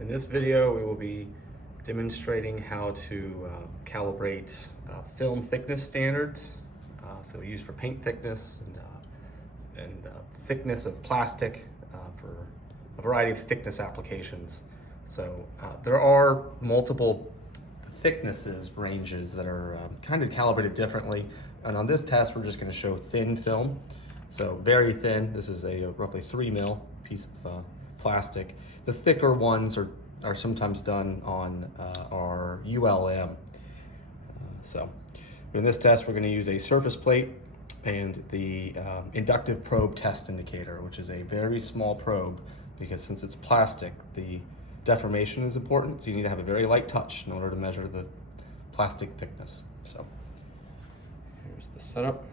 In this video, we will be demonstrating how to calibrate film thickness standards. So used for paint thickness and thickness of plastic for a variety of thickness applications. So there are multiple thicknesses ranges that are kind of calibrated differently. And on this test, we're just going to show thin film. So very thin. This is a roughly 3 mil piece of plastic. The thicker ones are sometimes done on our ULM. So in this test, we're going to use a surface plate and the inductive probe test indicator, which is a very small probe because since it's plastic, the deformation is important. So you need to have a very light touch in order to measure the plastic thickness. So here's the setup.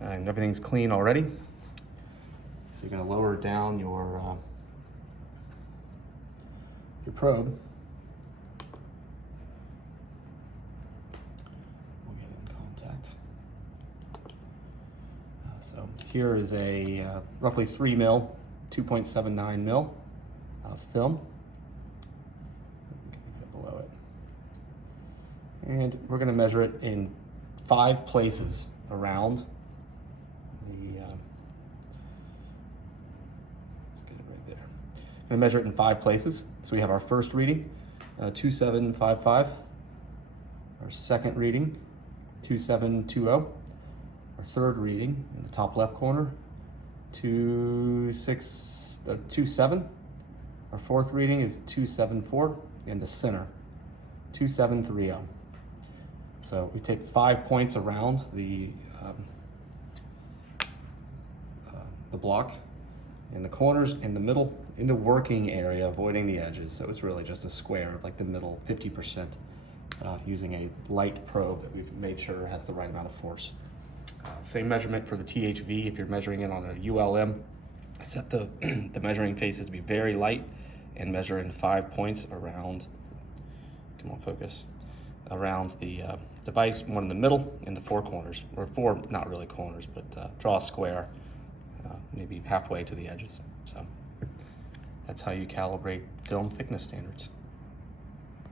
And everything's clean already. So you're going to lower down your probe. We'll get in contact. So here is a roughly 3 mil, 2.79 mil film. Get below it. And we're going to measure it in 5 places around the let's get it right there. I'm going to measure it in 5 places. So we have our first reading, 2755, our second reading, 2720, our third reading in the top left corner, 27, our fourth reading is 274, in the center, 2730. So we take 5 points around the block, in the corners, in the middle, in the working area, avoiding the edges. So it's really just a square of like the middle 50%, using a light probe that we've made sure has the right amount of force. Same measurement for the THV. If you're measuring it on a ULM, set the measuring faces to be very light and measure in 5 points around, come on, focus, around the device, one in the middle and the 4 corners, or 4, not really corners, but draw a square, maybe halfway to the edges. So that's how you calibrate film thickness standards.